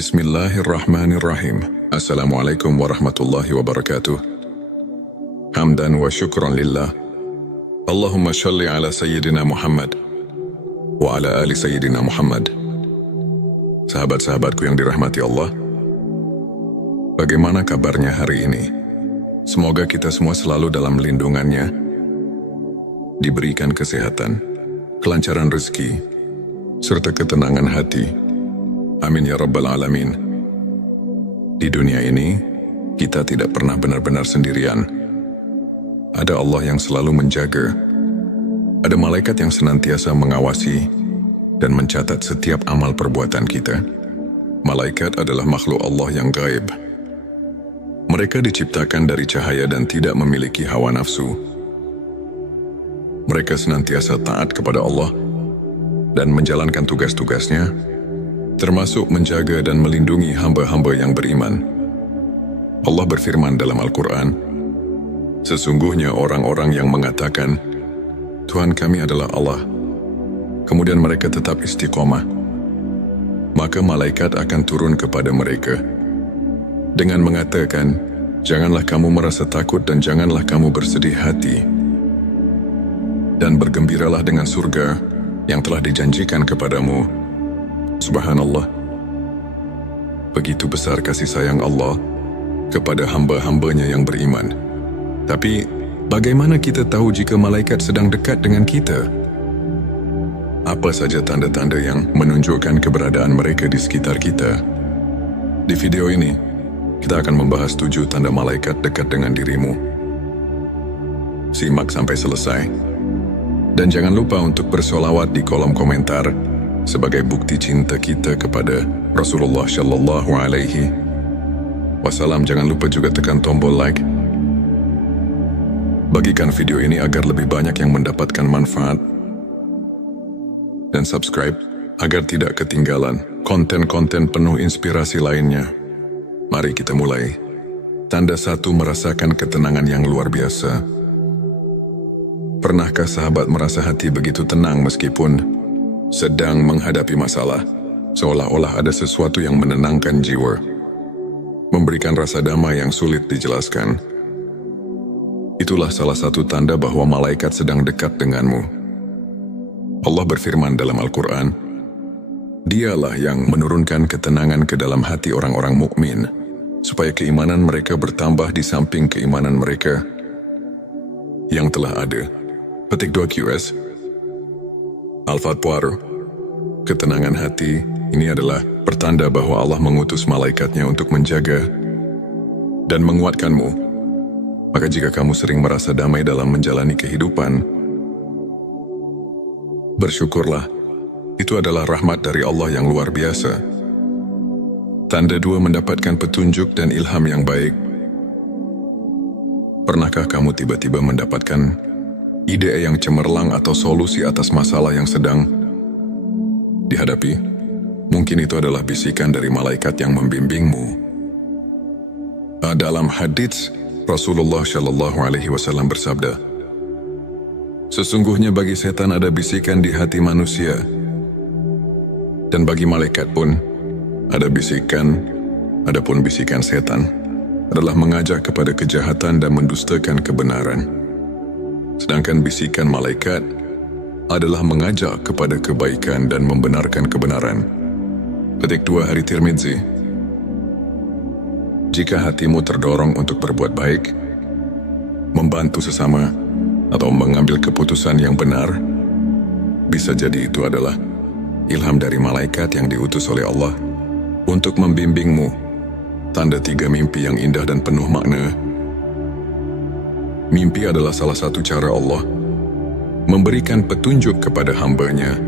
Bismillahirrahmanirrahim. Assalamualaikum warahmatullahi wabarakatuh. Hamdan wa syukran lillah. Allahumma shalli ala Sayyidina Muhammad wa ala ali Sayyidina Muhammad. Sahabat-sahabatku yang dirahmati Allah, bagaimana kabarnya hari ini? Semoga kita semua selalu dalam lindungannya, diberikan kesehatan, kelancaran rezeki, serta ketenangan hati. Amin ya rabbal alamin. Di dunia ini, kita tidak pernah benar-benar sendirian. Ada Allah yang selalu menjaga. Ada malaikat yang senantiasa mengawasi dan mencatat setiap amal perbuatan kita. Malaikat adalah makhluk Allah yang gaib. Mereka diciptakan dari cahaya dan tidak memiliki hawa nafsu. Mereka senantiasa taat kepada Allah dan menjalankan tugas-tugasnya, termasuk menjaga dan melindungi hamba-hamba yang beriman. Allah berfirman dalam Al-Quran, sesungguhnya orang-orang yang mengatakan, Tuhan kami adalah Allah, kemudian mereka tetap istiqomah, maka malaikat akan turun kepada mereka dengan mengatakan, janganlah kamu merasa takut dan janganlah kamu bersedih hati, dan bergembiralah dengan surga yang telah dijanjikan kepadamu. Subhanallah. Begitu besar kasih sayang Allah kepada hamba-hambanya yang beriman. Tapi, bagaimana kita tahu jika malaikat sedang dekat dengan kita? Apa saja tanda-tanda yang menunjukkan keberadaan mereka di sekitar kita? Di video ini, kita akan membahas 7 tanda malaikat dekat dengan dirimu. Simak sampai selesai. Dan jangan lupa untuk bersolawat di kolom komentar sebagai bukti cinta kita kepada Rasulullah Shallallahu Alaihi Wasallam. Jangan lupa juga tekan tombol like. Bagikan video ini agar lebih banyak yang mendapatkan manfaat. Dan subscribe agar tidak ketinggalan konten-konten penuh inspirasi lainnya. Mari kita mulai. Tanda 1, merasakan ketenangan yang luar biasa. Pernahkah sahabat merasa hati begitu tenang meskipun sedang menghadapi masalah, seolah-olah ada sesuatu yang menenangkan jiwa, memberikan rasa damai yang sulit dijelaskan? Itulah salah satu tanda bahwa malaikat sedang dekat denganmu. Allah berfirman dalam Al-Quran, Dialah yang menurunkan ketenangan ke dalam hati orang-orang mukmin, supaya keimanan mereka bertambah di samping keimanan mereka yang telah ada. Petik 2 QS Al-Fatwar. Ketenangan hati ini adalah pertanda bahwa Allah mengutus malaikatnya untuk menjaga dan menguatkanmu. Maka jika kamu sering merasa damai dalam menjalani kehidupan, bersyukurlah. Itu adalah rahmat dari Allah yang luar biasa. Tanda 2, mendapatkan petunjuk dan ilham yang baik. Pernahkah kamu tiba-tiba mendapatkan ide yang cemerlang atau solusi atas masalah yang sedang dihadapi? Mungkin itu adalah bisikan dari malaikat yang membimbingmu. Dalam hadits, Rasulullah Shallallahu Alaihi Wasallam bersabda, sesungguhnya bagi setan ada bisikan di hati manusia, dan bagi malaikat pun ada bisikan. Adapun bisikan setan adalah mengajak kepada kejahatan dan mendustakan kebenaran. Sedangkan bisikan malaikat adalah mengajak kepada kebaikan dan membenarkan kebenaran. Petik 2 Hari Tirmidzi. Jika hatimu terdorong untuk berbuat baik, membantu sesama, atau mengambil keputusan yang benar, bisa jadi itu adalah ilham dari malaikat yang diutus oleh Allah untuk membimbingmu. Tanda 3, mimpi yang indah dan penuh makna. Mimpi adalah salah satu cara Allah memberikan petunjuk kepada hambanya.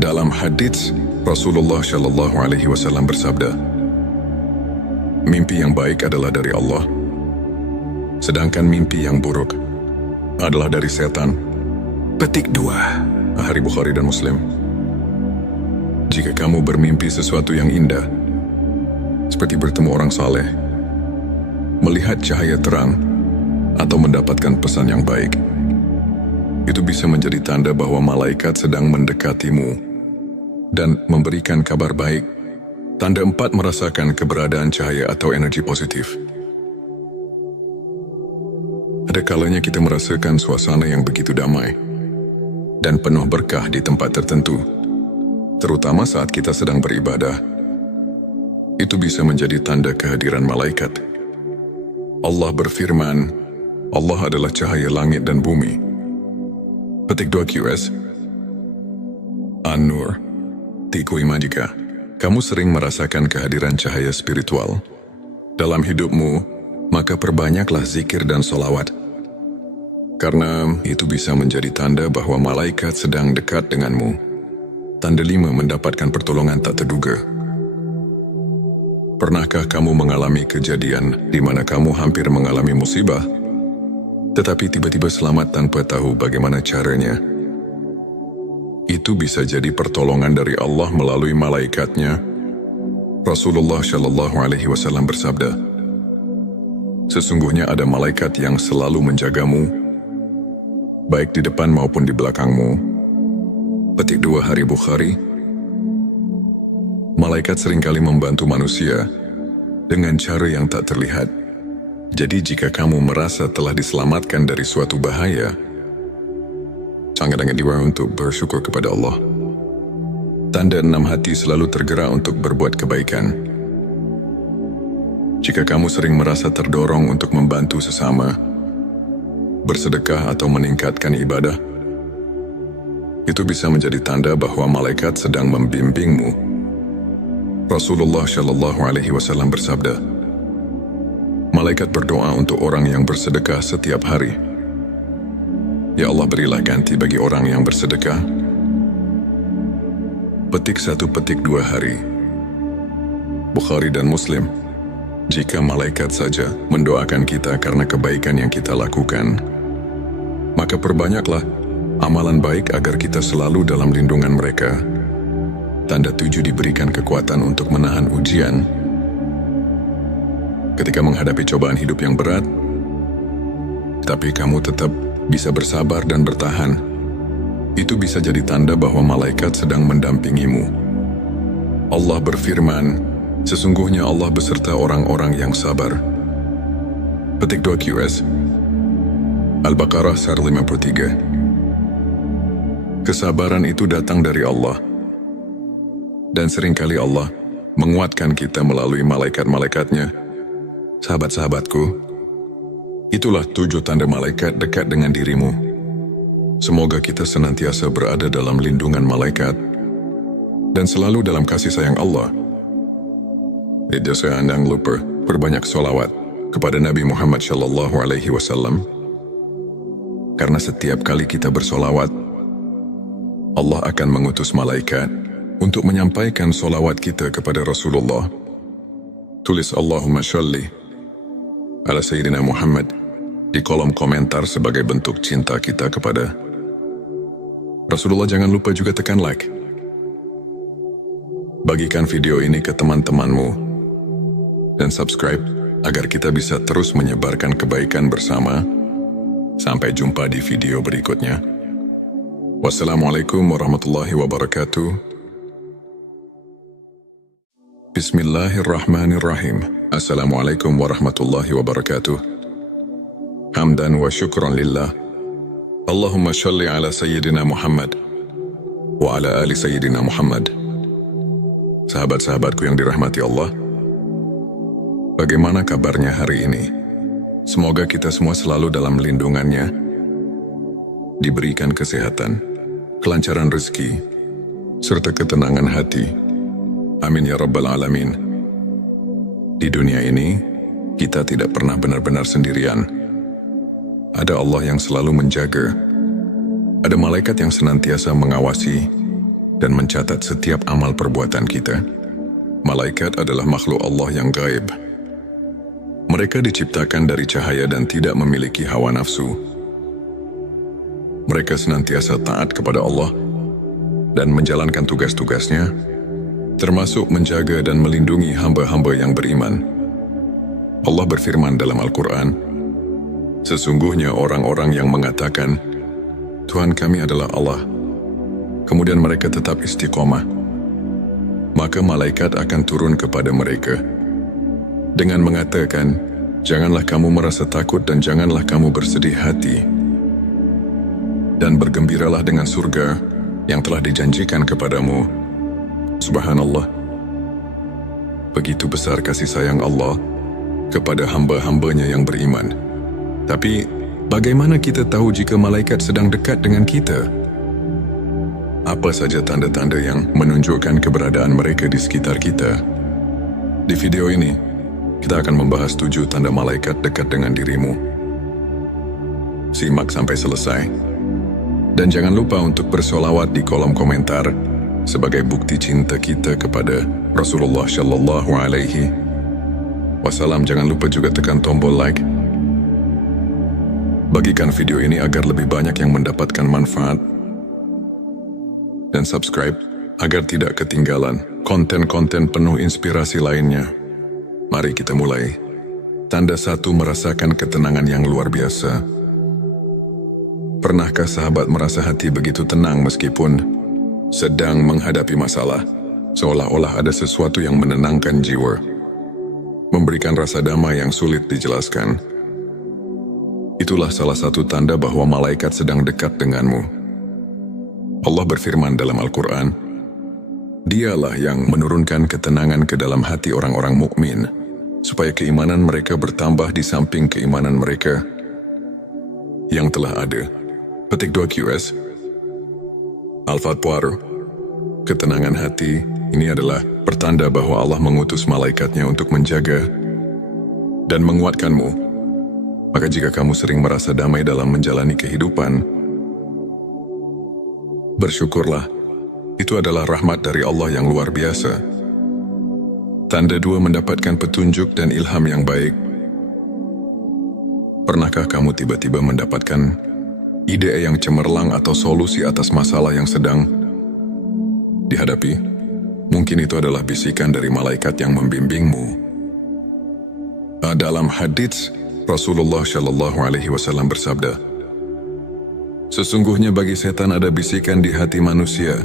Dalam hadits, Rasulullah Shallallahu Alaihi Wasallam bersabda, mimpi yang baik adalah dari Allah, sedangkan mimpi yang buruk adalah dari setan. Petik 2 Hari Bukhari dan Muslim. Jika kamu bermimpi sesuatu yang indah, seperti bertemu orang saleh, melihat cahaya terang, atau mendapatkan pesan yang baik, itu bisa menjadi tanda bahwa malaikat sedang mendekatimu dan memberikan kabar baik. Tanda 4 merasakan keberadaan cahaya atau energi positif. Ada kalanya kita merasakan suasana yang begitu damai dan penuh berkah di tempat tertentu, terutama saat kita sedang beribadah. Itu bisa menjadi tanda kehadiran malaikat. Allah berfirman, Allah adalah cahaya langit dan bumi. Petik 2 QS An-Nur 3 jika kamu sering merasakan kehadiran cahaya spiritual dalam hidupmu, maka perbanyaklah zikir dan solawat. Karena itu bisa menjadi tanda bahwa malaikat sedang dekat denganmu. Tanda 5 mendapatkan pertolongan tak terduga. Pernahkah kamu mengalami kejadian di mana kamu hampir mengalami musibah, tetapi tiba-tiba selamat tanpa tahu bagaimana caranya? Itu bisa jadi pertolongan dari Allah melalui malaikatnya. Rasulullah Shallallahu Alaihi Wasallam bersabda, sesungguhnya ada malaikat yang selalu menjagamu, baik di depan maupun di belakangmu. Petik 2 Hari Bukhari. Malaikat seringkali membantu manusia dengan cara yang tak terlihat. Jadi jika kamu merasa telah diselamatkan dari suatu bahaya, sangat-sangat diwajibkan untuk bersyukur kepada Allah. Tanda 6 hati selalu tergerak untuk berbuat kebaikan. Jika kamu sering merasa terdorong untuk membantu sesama, bersedekah atau meningkatkan ibadah, itu bisa menjadi tanda bahwa malaikat sedang membimbingmu. Rasulullah Shallallahu Alaihi Wasallam bersabda, malaikat berdoa untuk orang yang bersedekah setiap hari. Ya Allah, berilah ganti bagi orang yang bersedekah. Petik 1 petik 2 hari. Bukhari dan Muslim. Jika malaikat saja mendoakan kita karena kebaikan yang kita lakukan, maka perbanyaklah amalan baik agar kita selalu dalam lindungan mereka. Tanda 7 diberikan kekuatan untuk menahan ujian. Ketika menghadapi cobaan hidup yang berat, tapi kamu tetap bisa bersabar dan bertahan, itu bisa jadi tanda bahwa malaikat sedang mendampingimu. Allah berfirman, sesungguhnya Allah beserta orang-orang yang sabar. Petik 2 QS Al-Baqarah 53. Kesabaran itu datang dari Allah, dan seringkali Allah menguatkan kita melalui malaikat-malaikatnya. Sahabat-sahabatku, itulah 7 tanda malaikat dekat dengan dirimu. Semoga kita senantiasa berada dalam lindungan malaikat dan selalu dalam kasih sayang Allah. Jangan lupa berbanyak sholawat kepada Nabi Muhammad Shallallahu Alaihi Wasallam. Karena setiap kali kita bersolawat, Allah akan mengutus malaikat untuk menyampaikan sholawat kita kepada Rasulullah. Tulis Allahumma sholli ala Sayyidina Muhammad di kolom komentar sebagai bentuk cinta kita kepada Rasulullah. Jangan lupa juga tekan like. Bagikan video ini ke teman-temanmu dan subscribe agar kita bisa terus menyebarkan kebaikan bersama. Sampai jumpa di video berikutnya. Wassalamualaikum warahmatullahi wabarakatuh. Bismillahirrahmanirrahim. Assalamualaikum warahmatullahi wabarakatuh. Hamdan wa syukran lillah. Allahumma sholli ala Sayyidina Muhammad wa ala ali Sayyidina Muhammad. Sahabat-sahabatku yang dirahmati Allah, bagaimana kabarnya hari ini? Semoga kita semua selalu dalam lindungannya, diberikan kesehatan, kelancaran rezeki, serta ketenangan hati. Amin ya Rabbal Alamin. Di dunia ini, kita tidak pernah benar-benar sendirian. Ada Allah yang selalu menjaga. Ada malaikat yang senantiasa mengawasi dan mencatat setiap amal perbuatan kita. Malaikat adalah makhluk Allah yang gaib. Mereka diciptakan dari cahaya dan tidak memiliki hawa nafsu. Mereka senantiasa taat kepada Allah dan menjalankan tugas-tugasnya, termasuk menjaga dan melindungi hamba-hamba yang beriman. Allah berfirman dalam Al-Quran, sesungguhnya orang-orang yang mengatakan, Tuhan kami adalah Allah, kemudian mereka tetap istiqomah, maka malaikat akan turun kepada mereka dengan mengatakan, "Janganlah kamu merasa takut dan janganlah kamu bersedih hati. Dan bergembiralah dengan surga yang telah dijanjikan kepadamu." Subhanallah. Begitu besar kasih sayang Allah kepada hamba-hambanya yang beriman. Tapi, bagaimana kita tahu jika malaikat sedang dekat dengan kita? Apa saja tanda-tanda yang menunjukkan keberadaan mereka di sekitar kita? Di video ini, kita akan membahas 7 tanda malaikat dekat dengan dirimu. Simak sampai selesai. Dan jangan lupa untuk bersolawat di kolom komentar sebagai bukti cinta kita kepada Rasulullah Shallallahu Alaihi Wasallam. Jangan lupa juga tekan tombol like. Bagikan video ini agar lebih banyak yang mendapatkan manfaat. Dan subscribe agar tidak ketinggalan konten-konten penuh inspirasi lainnya. Mari kita mulai. Tanda 1, merasakan ketenangan yang luar biasa. Pernahkah sahabat merasa hati begitu tenang meskipun sedang menghadapi masalah? Seolah-olah ada sesuatu yang menenangkan jiwa, memberikan rasa damai yang sulit dijelaskan. Itulah salah satu tanda bahwa malaikat sedang dekat denganmu. Allah berfirman dalam Al-Quran, "Dialah yang menurunkan ketenangan ke dalam hati orang-orang mukmin, supaya keimanan mereka bertambah di samping keimanan mereka yang telah ada." Petik 2 QS Al-Fatwar. Ketenangan hati ini adalah pertanda bahwa Allah mengutus malaikatnya untuk menjaga dan menguatkanmu. Maka jika kamu sering merasa damai dalam menjalani kehidupan, bersyukurlah. Itu adalah rahmat dari Allah yang luar biasa. Tanda 2, mendapatkan petunjuk dan ilham yang baik. Pernahkah kamu tiba-tiba mendapatkan ide yang cemerlang atau solusi atas masalah yang sedang dihadapi? Mungkin itu adalah bisikan dari malaikat yang membimbingmu. Dalam hadits, Rasulullah Shallallahu Alaihi Wasallam bersabda, "Sesungguhnya bagi setan ada bisikan di hati manusia,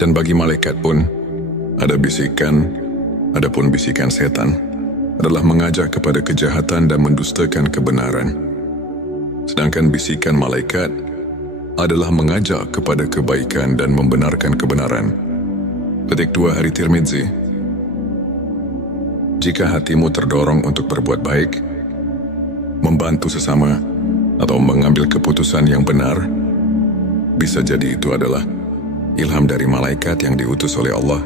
dan bagi malaikat pun ada bisikan. Adapun bisikan setan adalah mengajak kepada kejahatan dan mendustakan kebenaran. Sedangkan bisikan malaikat adalah mengajak kepada kebaikan dan membenarkan kebenaran." Petik 2 Hari Tirmidzi. Jika hatimu terdorong untuk berbuat baik, membantu sesama, atau mengambil keputusan yang benar, bisa jadi itu adalah ilham dari malaikat yang diutus oleh Allah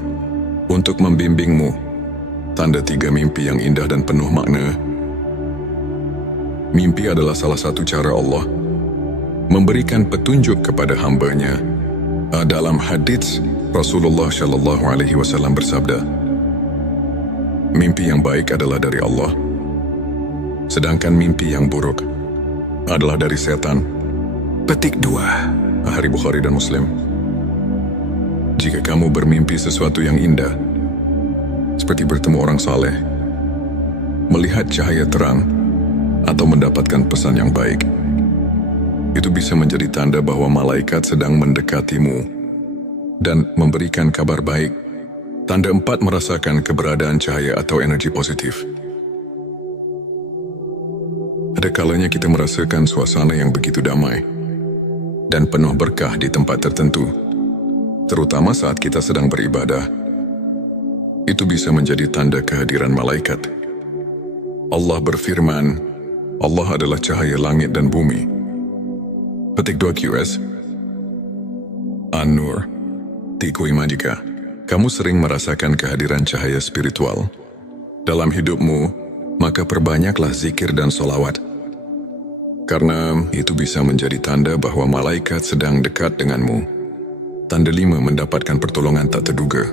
untuk membimbingmu. Tanda 3, mimpi yang indah dan penuh makna. Mimpi adalah salah satu cara Allah memberikan petunjuk kepada hambanya. Dalam hadits, Rasulullah Shallallahu Alaihi Wasallam bersabda, "Mimpi yang baik adalah dari Allah, sedangkan mimpi yang buruk adalah dari setan." Petik 2 Hari Bukhari dan Muslim. Jika kamu bermimpi sesuatu yang indah, seperti bertemu orang saleh, melihat cahaya terang, atau mendapatkan pesan yang baik, itu bisa menjadi tanda bahwa malaikat sedang mendekatimu dan memberikan kabar baik. Tanda 4, merasakan keberadaan cahaya atau energi positif. Ada kalanya kita merasakan suasana yang begitu damai dan penuh berkah di tempat tertentu, terutama saat kita sedang beribadah. Itu bisa menjadi tanda kehadiran malaikat. Allah berfirman, "Allah adalah cahaya langit dan bumi." Petik 2 QS An-Nur. Tiku Ima. Jika kamu sering merasakan kehadiran cahaya spiritual dalam hidupmu, maka perbanyaklah zikir dan solawat. Karena itu bisa menjadi tanda bahwa malaikat sedang dekat denganmu. Tanda 5, mendapatkan pertolongan tak terduga.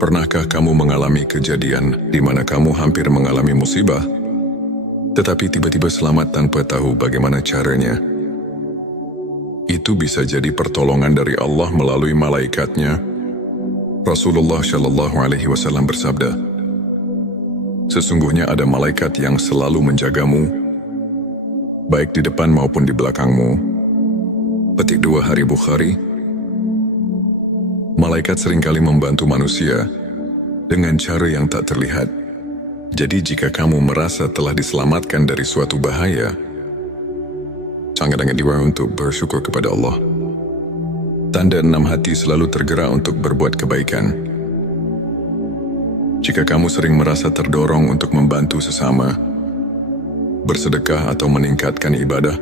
Pernahkah kamu mengalami kejadian di mana kamu hampir mengalami musibah, tetapi tiba-tiba selamat tanpa tahu bagaimana caranya? Itu bisa jadi pertolongan dari Allah melalui malaikatnya. Rasulullah Shallallahu Alaihi Wasallam bersabda, "Sesungguhnya ada malaikat yang selalu menjagamu, baik di depan maupun di belakangmu." Petik 2 Hari Bukhari. malaikat seringkali membantu manusia dengan cara yang tak terlihat. Jadi jika kamu merasa telah diselamatkan dari suatu bahaya, sangat-sangat diwajibkan untuk bersyukur kepada Allah. Tanda 6 hati selalu tergerak untuk berbuat kebaikan. Jika kamu sering merasa terdorong untuk membantu sesama, bersedekah atau meningkatkan ibadah,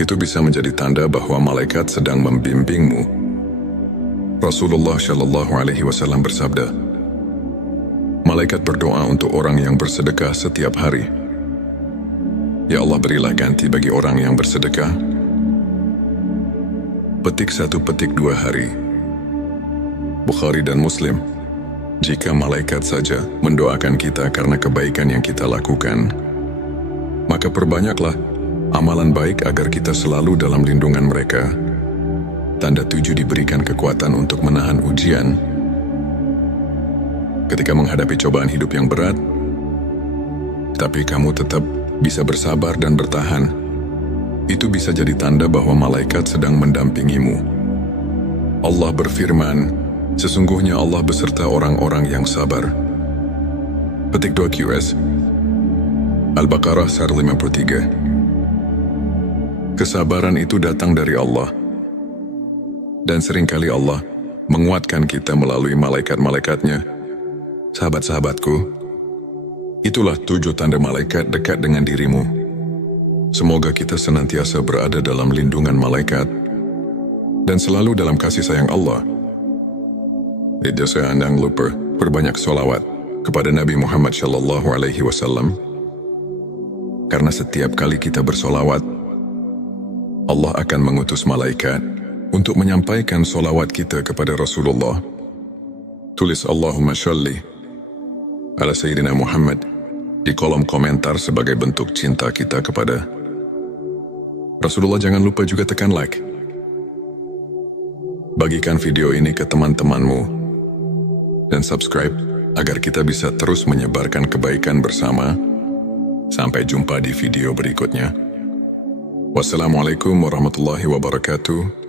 itu bisa menjadi tanda bahwa malaikat sedang membimbingmu. Rasulullah Shallallahu Alaihi Wasallam bersabda, malaikat berdoa untuk orang yang bersedekah setiap hari. Ya Allah, berilah ganti bagi orang yang bersedekah. Petik 1, petik 2 hari. Bukhari dan Muslim. Jika malaikat saja mendoakan kita karena kebaikan yang kita lakukan, maka perbanyaklah amalan baik agar kita selalu dalam lindungan mereka. Tanda 7, diberikan kekuatan untuk menahan ujian. Ketika menghadapi cobaan hidup yang berat, tapi kamu tetap bisa bersabar dan bertahan, itu bisa jadi tanda bahwa malaikat sedang mendampingimu. Allah berfirman, sesungguhnya Allah beserta orang-orang yang sabar. Petik 2 QS Al-Baqarah 53. Kesabaran itu datang dari Allah. Dan seringkali Allah menguatkan kita melalui malaikat-malaikatnya. Sahabat-sahabatku, itulah 7 tanda malaikat dekat dengan dirimu. Semoga kita senantiasa berada dalam lindungan malaikat dan selalu dalam kasih sayang Allah. Tidak saya jangan lupa berbanyak sholawat kepada Nabi Muhammad Shallallahu Alaihi Wasallam. Karena setiap kali kita bersolawat, Allah akan mengutus malaikat untuk menyampaikan solawat kita kepada Rasulullah. Tulis Allahumma sholli ala Sayyidina Muhammad di kolom komentar sebagai bentuk cinta kita kepada Rasulullah. Jangan lupa juga tekan like. Bagikan video ini ke teman-temanmu dan subscribe agar kita bisa terus menyebarkan kebaikan bersama. Sampai jumpa di video berikutnya. Wassalamualaikum warahmatullahi wabarakatuh.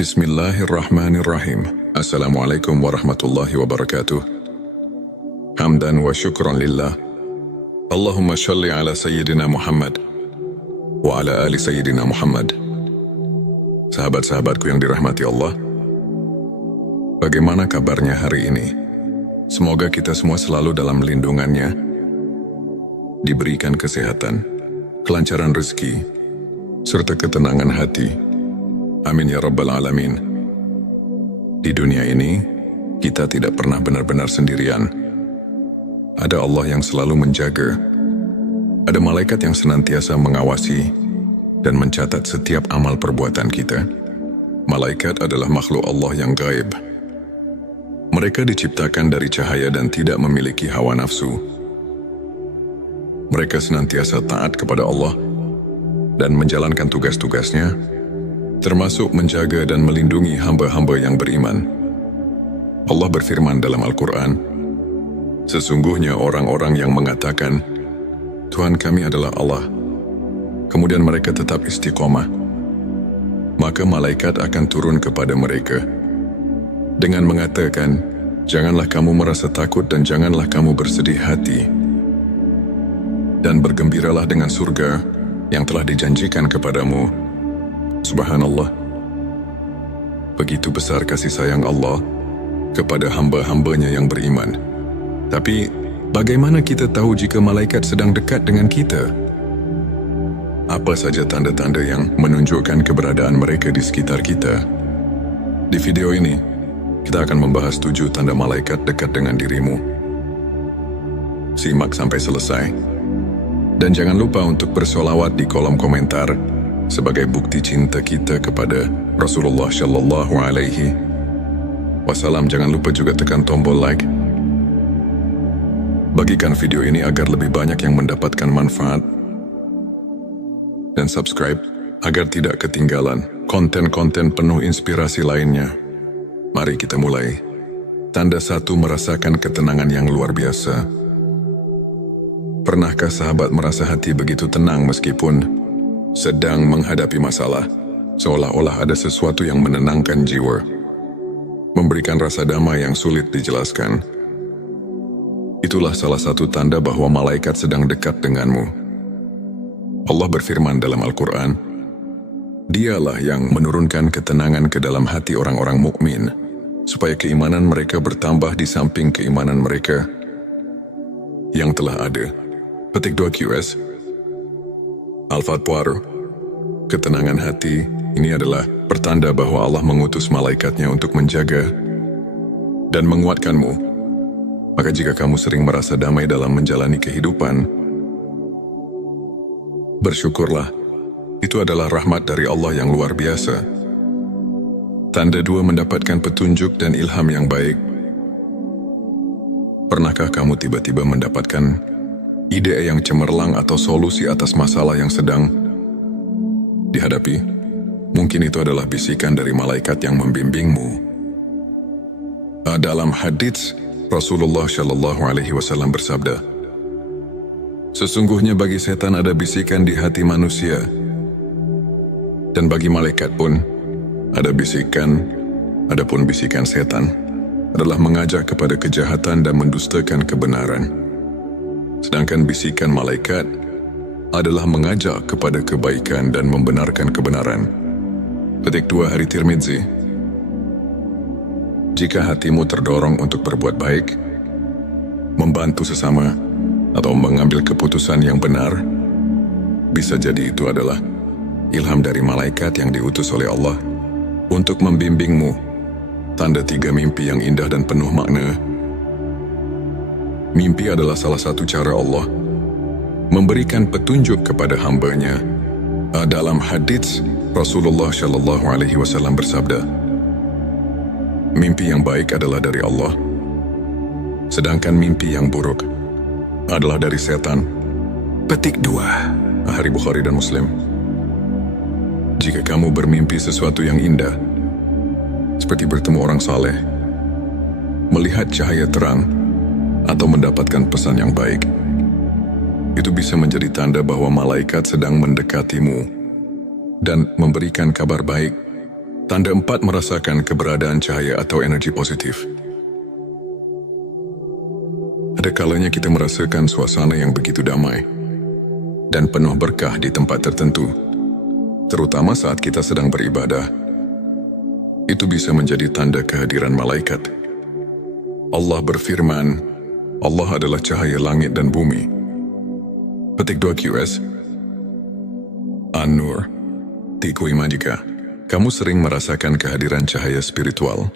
Bismillahirrahmanirrahim. Assalamualaikum warahmatullahi wabarakatuh. Hamdan wa syukran lillah. Allahumma shalli ala Sayyidina Muhammad wa ala ali Sayyidina Muhammad. Sahabat-sahabatku yang dirahmati Allah, bagaimana kabarnya hari ini? Semoga kita semua selalu dalam lindungannya, diberikan kesehatan, kelancaran rezeki, serta ketenangan hati. Amin ya Rabbal Alamin. Di dunia ini, kita tidak pernah benar-benar sendirian. Ada Allah yang selalu menjaga. Ada malaikat yang senantiasa mengawasi dan mencatat setiap amal perbuatan kita. Malaikat adalah makhluk Allah yang gaib. Mereka diciptakan dari cahaya dan tidak memiliki hawa nafsu. Mereka senantiasa taat kepada Allah dan menjalankan tugas-tugasnya, termasuk menjaga dan melindungi hamba-hamba yang beriman. Allah berfirman dalam Al-Quran, sesungguhnya orang-orang yang mengatakan, Tuhan kami adalah Allah, kemudian mereka tetap istiqomah, maka malaikat akan turun kepada mereka dengan mengatakan, janganlah kamu merasa takut dan janganlah kamu bersedih hati, dan bergembiralah dengan surga yang telah dijanjikan kepadamu. Subhanallah. Begitu besar kasih sayang Allah kepada hamba-hambanya yang beriman. Tapi, bagaimana kita tahu jika malaikat sedang dekat dengan kita? Apa saja tanda-tanda yang menunjukkan keberadaan mereka di sekitar kita? Di video ini, kita akan membahas 7 tanda malaikat dekat dengan dirimu. Simak sampai selesai. Dan jangan lupa untuk bersolawat di kolom komentar sebagai bukti cinta kita kepada Rasulullah Shallallahu Alaihi Wasallam. Jangan lupa juga tekan tombol like. Bagikan video ini agar lebih banyak yang mendapatkan manfaat. Dan subscribe agar tidak ketinggalan konten-konten penuh inspirasi lainnya. Mari kita mulai. Tanda 1, merasakan ketenangan yang luar biasa. Pernahkah sahabat merasa hati begitu tenang meskipun sedang menghadapi masalah? seolah-olah ada sesuatu yang menenangkan jiwa, memberikan rasa damai yang sulit dijelaskan. Itulah salah satu tanda bahwa malaikat sedang dekat denganmu. Allah berfirman dalam Al-Quran, Dialah yang menurunkan ketenangan ke dalam hati orang-orang mukmin, supaya keimanan mereka bertambah di samping keimanan mereka yang telah ada. Petik 2 QS. Al-Fatwar, ketenangan hati ini adalah pertanda bahwa Allah mengutus malaikatnya untuk menjaga dan menguatkanmu. Maka jika kamu sering merasa damai dalam menjalani kehidupan, bersyukurlah. Itu adalah rahmat dari Allah yang luar biasa. Tanda 2, mendapatkan petunjuk dan ilham yang baik. Pernahkah kamu tiba-tiba mendapatkan ide yang cemerlang atau solusi atas masalah yang sedang dihadapi? Mungkin itu adalah bisikan dari malaikat yang membimbingmu. Dalam hadits, Rasulullah Shallallahu Alaihi Wasallam bersabda, sesungguhnya bagi setan ada bisikan di hati manusia, dan bagi malaikat pun ada bisikan. Adapun bisikan setan adalah mengajak kepada kejahatan dan mendustakan kebenaran. Sedangkan bisikan malaikat adalah mengajak kepada kebaikan dan membenarkan kebenaran. Petik 2 Hari Tirmidzi. Jika hatimu terdorong untuk berbuat baik, membantu sesama, atau mengambil keputusan yang benar, bisa jadi itu adalah ilham dari malaikat yang diutus oleh Allah untuk membimbingmu. Tanda 3, mimpi yang indah dan penuh makna. Mimpi adalah salah satu cara Allah memberikan petunjuk kepada hamba-Nya. Dalam hadits, Rasulullah Shallallahu Alaihi Wasallam bersabda, mimpi yang baik adalah dari Allah, sedangkan mimpi yang buruk adalah dari setan. Petik 2 Hari Bukhari dan Muslim. Jika kamu bermimpi sesuatu yang indah, seperti bertemu orang saleh, melihat cahaya terang, atau mendapatkan pesan yang baik, itu bisa menjadi tanda bahwa malaikat sedang mendekatimu dan memberikan kabar baik. Tanda 4, merasakan keberadaan cahaya atau energi positif. Ada kalanya kita merasakan suasana yang begitu damai dan penuh berkah di tempat tertentu, terutama saat kita sedang beribadah. Itu bisa menjadi tanda kehadiran malaikat. Allah berfirman, Allah adalah cahaya langit dan bumi. Petik 2 QS. An-Nur. Tiku iman. Jika kamu sering merasakan kehadiran cahaya spiritual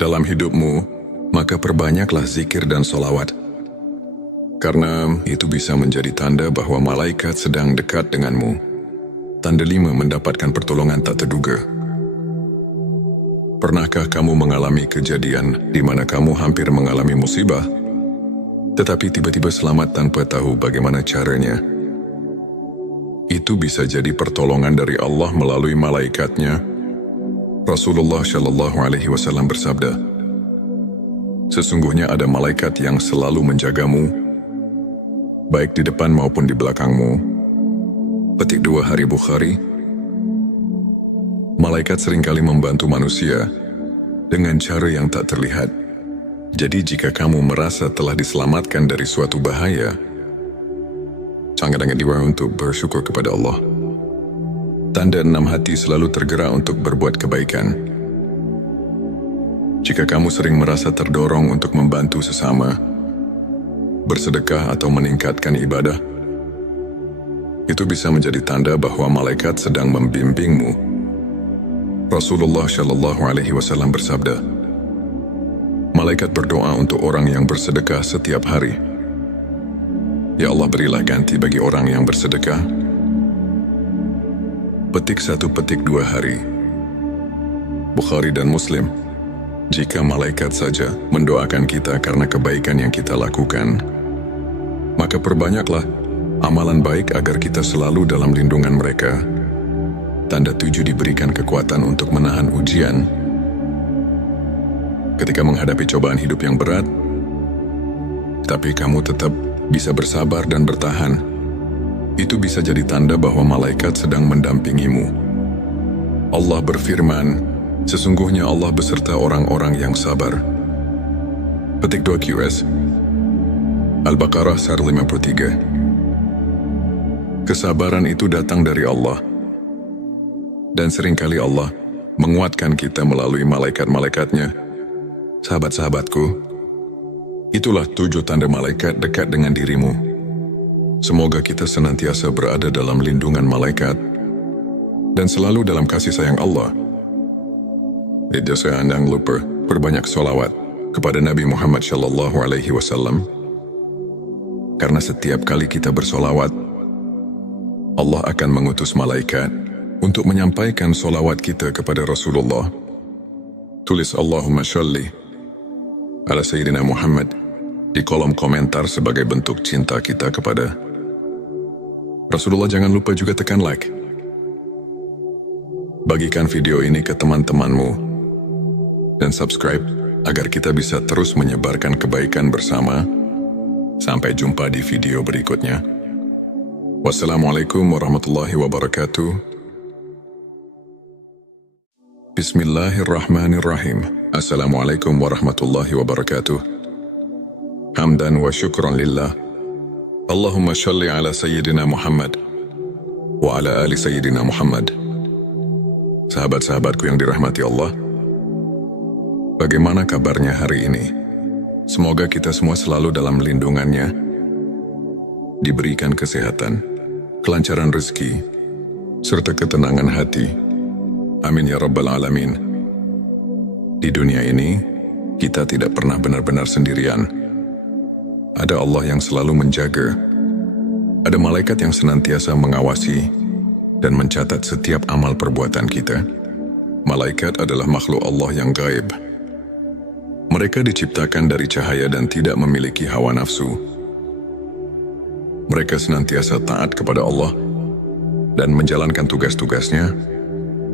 dalam hidupmu, maka perbanyaklah zikir dan solawat. Karena itu bisa menjadi tanda bahwa malaikat sedang dekat denganmu. Tanda 5, mendapatkan pertolongan tak terduga. Pernahkah kamu mengalami kejadian di mana kamu hampir mengalami musibah, tetapi tiba-tiba selamat tanpa tahu bagaimana caranya? Itu bisa jadi pertolongan dari Allah melalui malaikatnya. Rasulullah Shallallahu Alaihi Wasallam bersabda, sesungguhnya ada malaikat yang selalu menjagamu, baik di depan maupun di belakangmu. Petik 2 Hari Bukhari. Malaikat seringkali membantu manusia dengan cara yang tak terlihat. Jadi jika kamu merasa telah diselamatkan dari suatu bahaya, sangat-sangat diwajibkan untuk bersyukur kepada Allah. Tanda 6, hati selalu tergerak untuk berbuat kebaikan. Jika kamu sering merasa terdorong untuk membantu sesama, bersedekah atau meningkatkan ibadah, itu bisa menjadi tanda bahwa malaikat sedang membimbingmu. Rasulullah Shallallahu Alaihi Wasallam bersabda, malaikat berdoa untuk orang yang bersedekah setiap hari. Ya Allah, berilah ganti bagi orang yang bersedekah. Petik 1, petik 2 Hari Bukhari dan Muslim. Jika malaikat saja mendoakan kita karena kebaikan yang kita lakukan, maka perbanyaklah amalan baik agar kita selalu dalam lindungan mereka. Tanda 7, diberikan kekuatan untuk menahan ujian. Ketika menghadapi cobaan hidup yang berat, tapi kamu tetap bisa bersabar dan bertahan, itu bisa jadi tanda bahwa malaikat sedang mendampingimu. Allah berfirman, sesungguhnya Allah beserta orang-orang yang sabar. Petik 2 QS Al-Baqarah 153. Kesabaran itu datang dari Allah. Dan seringkali Allah menguatkan kita melalui malaikat-malaikatnya. Sahabat-sahabatku, itulah 7 tanda malaikat dekat dengan dirimu. Semoga kita senantiasa berada dalam lindungan malaikat dan selalu dalam kasih sayang Allah. Jangan lupa perbanyak sholawat kepada Nabi Muhammad SAW. Karena setiap kali kita bersolawat, Allah akan mengutus malaikat untuk menyampaikan solawat kita kepada Rasulullah. Tulis Allahumma sholli ala Sayyidina Muhammad di kolom komentar sebagai bentuk cinta kita kepada Rasulullah. Jangan lupa juga tekan like. Bagikan video ini ke teman-temanmu dan subscribe agar kita bisa terus menyebarkan kebaikan bersama. Sampai jumpa di video berikutnya. Wassalamualaikum warahmatullahi wabarakatuh. Bismillahirrahmanirrahim. Assalamualaikum warahmatullahi wabarakatuh. Hamdan wa syukran lillah. Allahumma sholli ala Sayyidina Muhammad wa ala ali Sayyidina Muhammad. Sahabat-sahabatku yang dirahmati Allah, bagaimana kabarnya hari ini? Semoga kita semua selalu dalam lindungannya, diberikan kesehatan, kelancaran rezeki, serta ketenangan hati. Amin ya rabbal alamin. Di dunia ini, kita tidak pernah benar-benar sendirian. Ada Allah yang selalu menjaga. Ada malaikat yang senantiasa mengawasi dan mencatat setiap amal perbuatan kita. Malaikat adalah makhluk Allah yang gaib. Mereka diciptakan dari cahaya dan tidak memiliki hawa nafsu. Mereka senantiasa taat kepada Allah dan menjalankan tugas-tugasnya,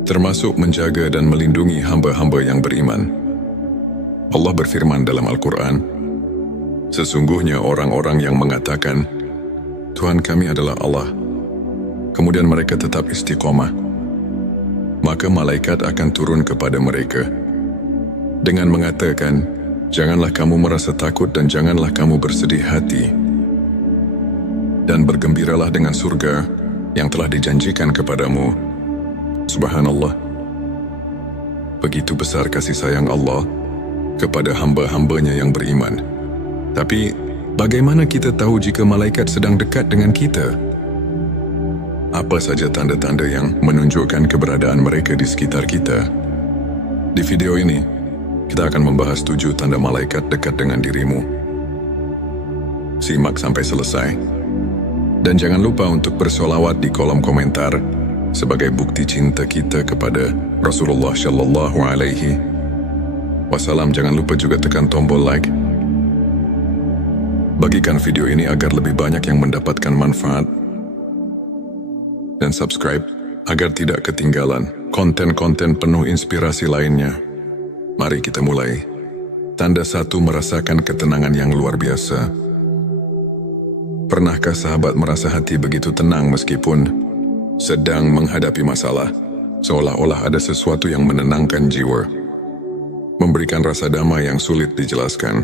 termasuk menjaga dan melindungi hamba-hamba yang beriman. Allah berfirman dalam Al-Quran, sesungguhnya orang-orang yang mengatakan, Tuhan kami adalah Allah, kemudian mereka tetap istiqomah, maka malaikat akan turun kepada mereka dengan mengatakan, janganlah kamu merasa takut dan janganlah kamu bersedih hati, dan bergembiralah dengan surga yang telah dijanjikan kepadamu. Subhanallah. Begitu besar kasih sayang Allah kepada hamba-hambanya yang beriman. Tapi, bagaimana kita tahu jika malaikat sedang dekat dengan kita? Apa saja tanda-tanda yang menunjukkan keberadaan mereka di sekitar kita? Di video ini, kita akan membahas 7 tanda malaikat dekat dengan dirimu. Simak sampai selesai. Dan jangan lupa untuk bersolawat di kolom komentar sebagai bukti cinta kita kepada Rasulullah Shallallahu Alaihi Wasallam. Jangan lupa juga tekan tombol like. Bagikan video ini agar lebih banyak yang mendapatkan manfaat. Dan subscribe agar tidak ketinggalan konten-konten penuh inspirasi lainnya. Mari kita mulai. Tanda 1, merasakan ketenangan yang luar biasa. Pernahkah sahabat merasa hati begitu tenang meskipun sedang menghadapi masalah? Seolah-olah ada sesuatu yang menenangkan jiwa, memberikan rasa damai yang sulit dijelaskan.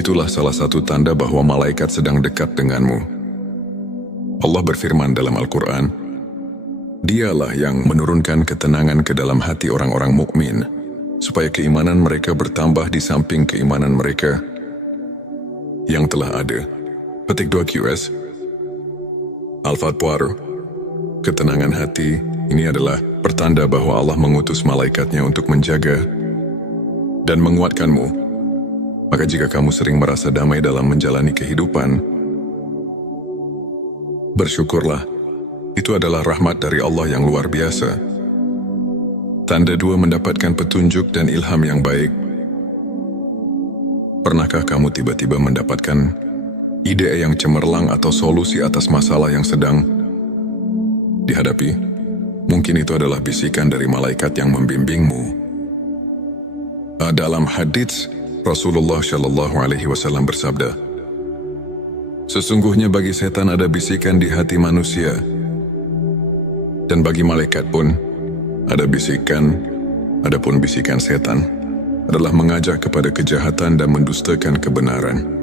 Itulah salah satu tanda bahwa malaikat sedang dekat denganmu. Allah berfirman dalam Al-Quran, Dialah yang menurunkan ketenangan ke dalam hati orang-orang mukmin, supaya keimanan mereka bertambah di samping keimanan mereka yang telah ada. Petik 2 QS Al-Fatwar. Ketenangan hati ini adalah pertanda bahwa Allah mengutus malaikatnya untuk menjaga dan menguatkanmu. Maka jika kamu sering merasa damai dalam menjalani kehidupan, bersyukurlah, itu adalah rahmat dari Allah yang luar biasa. Tanda 2, mendapatkan petunjuk dan ilham yang baik. Pernahkah kamu tiba-tiba mendapatkan ide yang cemerlang atau solusi atas masalah yang sedang dihadapi? Mungkin itu adalah bisikan dari malaikat yang membimbingmu. Dalam hadits, Rasulullah Shallallahu Alaihi Wasallam bersabda, sesungguhnya bagi setan ada bisikan di hati manusia, dan bagi malaikat pun ada bisikan, adapun bisikan setan adalah mengajak kepada kejahatan dan mendustakan kebenaran.